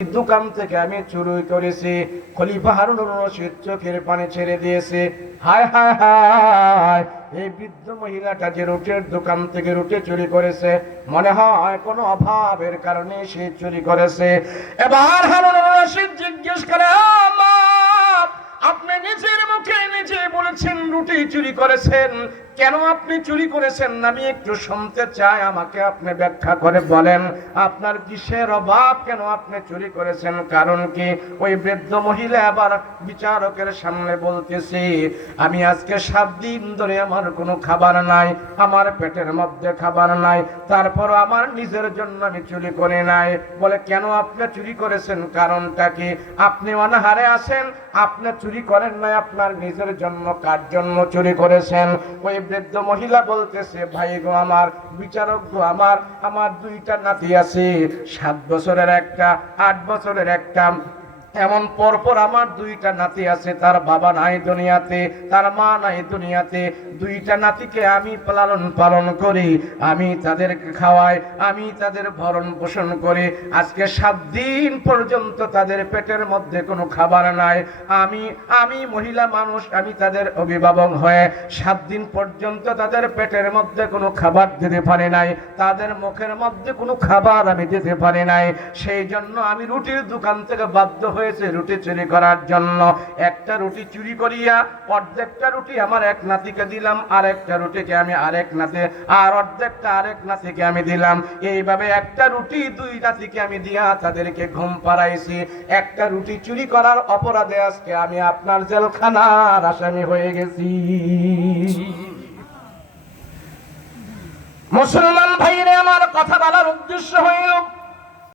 দোকান থেকে আমি চুরি করেছি। খলিফা হারুনুর রশিদ চোখের পানি ছেড়ে দিয়েছে। হায় হায় হায়, এই বৃদ্ধ মহিলাটা যে রুটির দোকান থেকে রুটি চুরি করেছে, মনে হয় কোনো অভাবের কারণে সে চুরি করেছে। এবার হারুনুর রশিদ জিজ্ঞেস করে, মা, আপনি নিজের মুখে নিজে বলেছেন রুটি চুরি করেছেন, কেন আপনি চুরি করেছেন আমি একটু শুনতে চাই, আমাকে আপনি ব্যাখ্যা করে বলেন আপনার কিসের অভাব, কেন আপনি চুরি করেছেন, কারণ কি? ওই বৃদ্ধ মহিলা আবার বিচারকের সামনে বলতেছি, আমি আজকে 7 দিন ধরে আমার কোনো খাবার নাই, আমার পেটের মধ্যে খাবার নাই, তারপর আমার নিজের জন্য আমি চুরি করি নাই। বলে কেন আপনি চুরি করেছেন, কারণটা কি? আপনি অনাহারে আছেন, আপনি চুরি করেন নাই, আপনার নিজের জন্য, কার জন্য চুরি করেছেন? ওই বৃদ্ধ মহিলা বলতেছে, ভাই গো আমার, বিচারক গো আমার, আমার 2টা নাতি আছে, 7 বছরের একটা, 8 বছরের একটা। এমন পরপর আমার 2টা নাতি আছে, তার বাবা নাই দুনিয়াতে, তার মা নাই দুনিয়াতে। 2টা নাতিকে আমি লালন পালন করি, আমি তাদেরকে খাওয়াই, আমি তাদের ভরণ পোষণ করি। আজকে 7 দিন পর্যন্ত তাদের পেটের মধ্যে কোনো খাবার নাই। আমি মহিলা মানুষ, আমি তাদের অভিভাবক হয়ে 7 দিন পর্যন্ত তাদের পেটের মধ্যে কোনো খাবার দিতে পারি নাই, তাদের মুখের মধ্যে কোনো খাবার আমি দিতে পারি নাই। সেই জন্য আমি রুটির দোকান থেকে বাধ্য হয়েছে রুটি চুরি করার জন্য। একটা রুটি চুরি করিয়া অর্ধেকটা রুটি আমার এক নাতিকে দিলাম, আর একটা রুটিকে আমি আরেক নাতি, আর অর্ধেকটা আরেক নাতিকে আমি দিলাম। এইভাবে একটা রুটি 2 নাতিকে আমি দিয়া তাদেরকে ঘুম পাড়াইছি। একটা রুটি চুরি করার অপরাধে আজকে আমি আপনার জেলখানার আসামি হয়ে গেছি। মুসলমান ভাইরে আমার কথা বলার উদ্দেশ্য হইল,